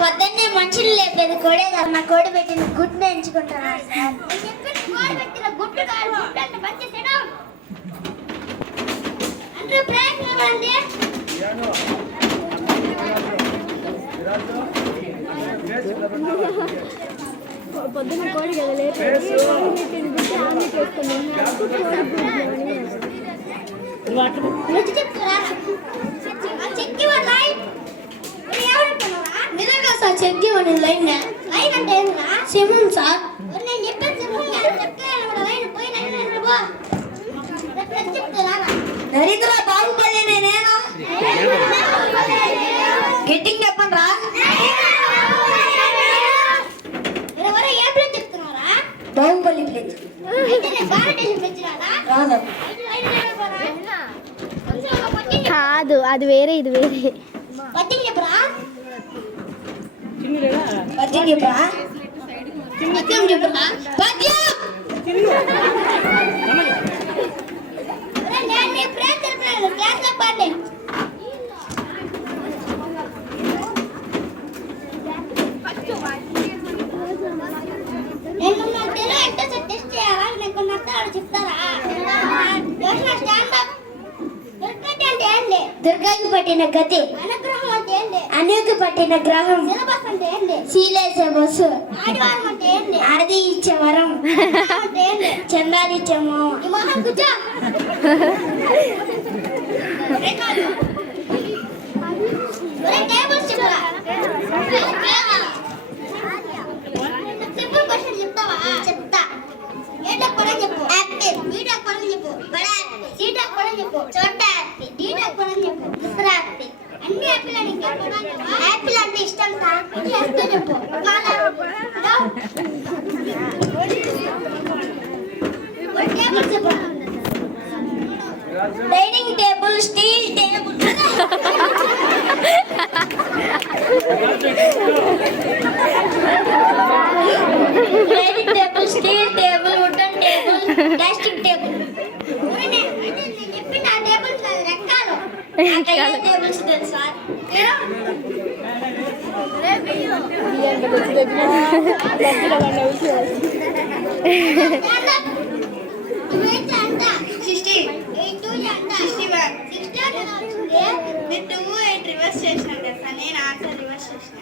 పొద్దున్నే మనుషులు లేపేది కోడే కాదు, నా కోడి పెట్టిన గుడ్డు ఎంచుకుంటాను సార్. కోడి పెట్టిన గుడ్డు కాదు, గుడ్డు అంటే మంచి తినం. అందరూ ప్రయత్నం అండి. పొద్దున్న కోడి కదా లేపేది, నిజంగా సార్ చెక్ ఇవ్వండి. లైన్ లైన్ అంటే సింహం సార్. నేను చెప్పాను నరేంద్ర బాగుపడే నేను గెట్టింగ్ చెప్పండి రా. ఎవరో ఏ ప్లేస్ చెప్తున్నారా? బాహుబలి ప్లేస్. కాదు అది వేరే ఇది వేరే. పద్యం చెప్పరా? పద్యం చెప్పరా? పద్యం చెప్పరా? పద్యం దుర్గాకి పట్టిన గతి, అనుగ్రహం అంటే ఏంటి? అనుకి పట్టిన గ్రహం, సిలబస్ అంటే ఏంటి? సీలేసే బస్సు, ఆదివారం అంటే ఏంటి? ఆడది ఇచ్చే వరం అంటే ఏంటి? చందాలు ఇచ్చాము. ఈ మొహం కూర్చో. టేబుల్స్ చెప్పరా? సింపుల్ క్వశ్చన్ చెప్తావా? చెప్తా. ఏటా కూడా చెప్పు. యాపిల్. బీటా కూడా చెప్పు. బడా యాపిల్. సీటా కూడా చెప్పు. చోటా యాపిల్. డీటా కూడా చెప్పు. ముసరా యాపిల్. అన్ని యాపిల్ అని చెప్పు. యాపిల్ అంటే ఇష్టం సార్. ఇది ఎంత చెప్పు. టేబుల్ చెప్పు. Dining table, steel table. Dining table, steel table, wooden table, plastic table. చెప్పిన ఆ టేబుల్స్ రెక్కాలు. టేబుల్స్ తెలుసా? రివర్స్ చేసిన కదా, నేను ఆన్సర్ రివర్స్ చేసిన.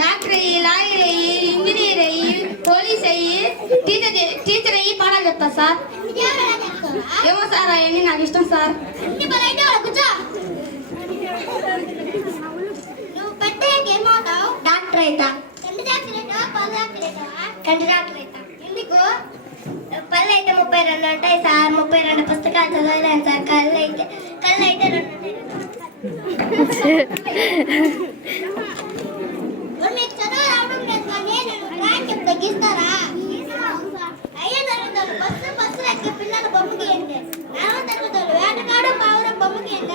డాక్టర్ అయ్యి, లాయర్ అయ్యి, ఇంజనీర్ అయ్యి, పోలీస్ అయ్యి, టీచర్ అయ్యి పాఠాలు చెప్తా సార్. ఏమో సార్ అవన్నీ నాకు ఇష్టం సార్. నువ్వు పెద్దయ్యాక ఏమవుతావు? డాక్టర్ అవుతా. కంటి డాక్టర్ అవుతా. ఎందుకు? పళ్ళు అయితే 32 ఉంటాయి సార్. 32 పుస్తకాలు చదవలేను సార్. కళ్ళు అయితే 2 ఉంటాయి. మీకు చదువు రావడం లేదు కానీ నేను ర్యాంక్ తగ్గిస్తారా? అయ్యే తరగతులు బస్సులు ఎక్కే పిల్లల బొమ్మకి ఏంటి? 4వ తరగతులు వేటగాడు పావురం బొమ్మకి ఏంటి?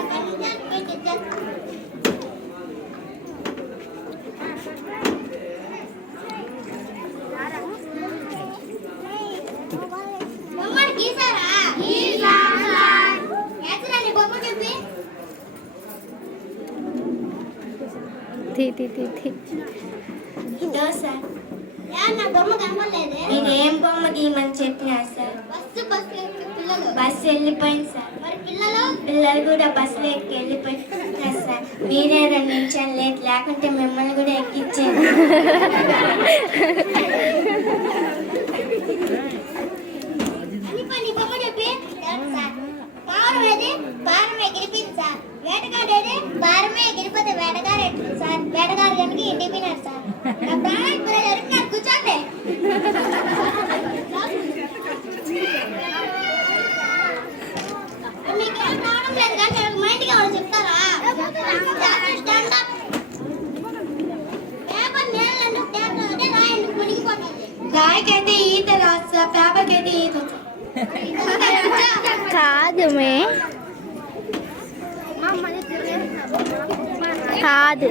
బొమ్మని గీసారా? ఎసరాని బొమ్మ చెప్పి బొమ్మ కనపడలేదే. ఇదేం బొమ్మ గీయమని చెప్పినా సార్. బస్సు వెళ్ళిపోయింది సార్. మరి పిల్లలు కూడా బస్సులో ఎక్కి వెళ్ళిపోయినారు సార్. మీరే 2 నిమిషాలు లేట్, లేకుంటే మిమ్మల్ని కూడా ఎక్కించాను. బొమ్మ చెప్పి పారమే ఎగిరిపోయింది సార్. వేటగాడేది పారమే ఎగిరిపోతే వేటగాడు ఎట్లు సార్? వేటగాడు కనుక ఇండిపోయినాడు సార్. నా ప్రాణం ఇప్పుడు జరిగినారు. కూర్చోండి. మీకేం రావడం లేదు కానీ మైండ్ కావాలి చెప్తారా? పేపర్ నేలంటే రాయండి మునిగిపోతుంది. రాయికైతే ఈత రాదు సార్, పేపర్కి అయితే ఈత కాదు మే కాదు.